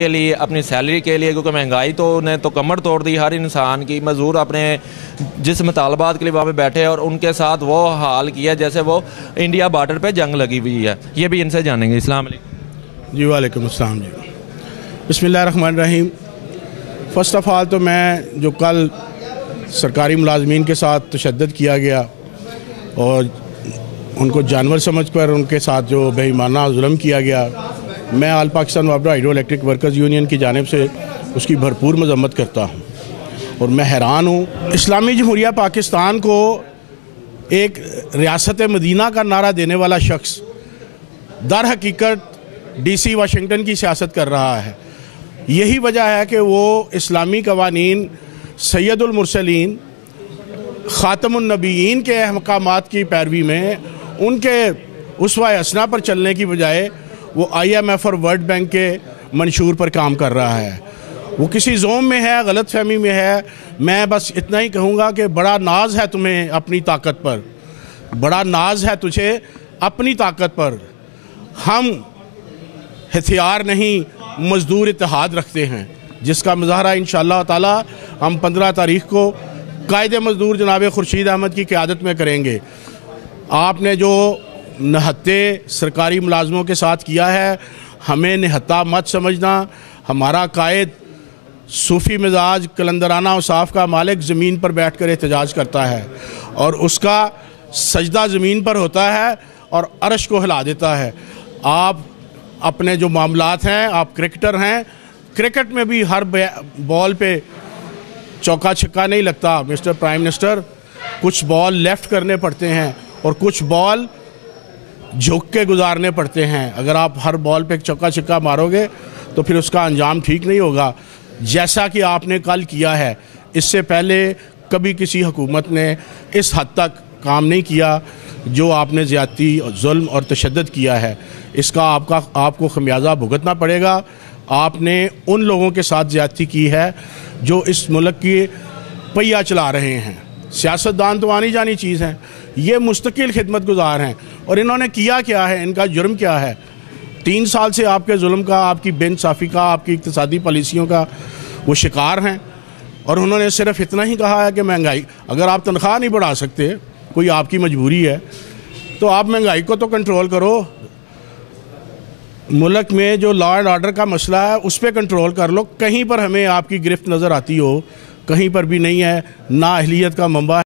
के लिए, अपनी सैलरी के लिए, क्योंकि महंगाई तो ने तो कमर तोड़ दी हर इंसान की। मजदूर अपने जिस मुतालबात के लिए वहाँ पे बैठे और उनके साथ वो हाल किया जैसे वो इंडिया बॉर्डर पे जंग लगी हुई है। ये भी इनसे जानेंगे। इस्लाम अलैकुम। जी वालेकुम अस्सलाम जी। बिस्मिल्लाह रहमान रहीम। फ़र्स्ट ऑफ़ ऑल तो मैं जो कल सरकारी मुलाजमीन के साथ तशद्दुद किया गया और उनको जानवर समझकर उनके साथ जो बेईमाना जुल्म किया गया, मैं ऑल पाकिस्तान वापडा हाइड्रो इलेक्ट्रिक वर्कर्स यूनियन की जानिब से उसकी भरपूर मजम्मत करता हूँ। और मैं हैरान हूँ, इस्लामी जमहूरिया पाकिस्तान को एक रियासत मदीना का नारा देने वाला शख्स दर हकीकत DC वाशिंगटन की सियासत कर रहा है। यही वजह है कि वो इस्लामी कवानीन, सैयदुल मुरसलीन, ख़ातमुन नबीयीन के अहकामात की पैरवी में उनके उसवा हसना पर चलने की बजाय वो IMF और वर्ल्ड बैंक के मंशूर पर काम कर रहा है। वो किसी जोम में है, गलत फहमी में है। मैं बस इतना ही कहूँगा कि बड़ा नाज है तुम्हें अपनी ताकत पर, बड़ा नाज है तुझे अपनी ताकत पर। हम हथियार नहीं, मजदूर इत्तेहाद रखते हैं, जिसका मुजाहरा इंशाअल्लाह ताला हम 15 तारीख को कायदे मजदूर जनाब खुर्शीद अहमद की क़यादत में करेंगे। आपने जो निहत्ते सरकारी मुलाजमों के साथ किया है, हमें निहत्ता मत समझना। हमारा कायद सूफ़ी मिजाज, कलंदराना औसाफ का मालिक ज़मीन पर बैठ कर एहतजाज करता है और उसका सजदा ज़मीन पर होता है और अर्श को हिला देता है। आप अपने जो मामलात हैं, आप क्रिकेटर हैं, क्रिकेट में भी हर बॉल पे चौका छक्का नहीं लगता मिस्टर प्राइम मिनिस्टर। कुछ बॉल लेफ़्ट करने पड़ते हैं और कुछ बॉल झुक के गुजारने पड़ते हैं। अगर आप हर बॉल पे चौका छक्का मारोगे तो फिर उसका अंजाम ठीक नहीं होगा, जैसा कि आपने कल किया है। इससे पहले कभी किसी हुकूमत ने इस हद तक काम नहीं किया जो आपने ज़्यादती, जुल्म और तशद्दुद किया है। इसका आपको खमियाजा भुगतना पड़ेगा। आपने उन लोगों के साथ ज़्यादती की है जो इस मुल्क की पहिया चला रहे हैं। सियासतदान तो आनी जानी चीज़ हैं, ये मुस्तकिल खिदमत गुजार हैं। और इन्होंने किया क्या है, इनका जुर्म क्या है? 3 साल से आपके जुल्म का, आपकी बेइंसाफ़ी का, आपकी इक़्तिसादी पॉलिसियों का वो शिकार हैं। और उन्होंने सिर्फ इतना ही कहा है कि महंगाई, अगर आप तनख्वाह नहीं बढ़ा सकते, कोई आपकी मजबूरी है, तो आप महंगाई को तो कंट्रोल करो। मुल्क में जो लॉ एंड ऑर्डर का मसला है उस पर कंट्रोल कर लो। कहीं पर हमें आपकी गिरफ्त नज़र आती हो, कहीं पर भी नहीं है। ना अहलियत का मंबा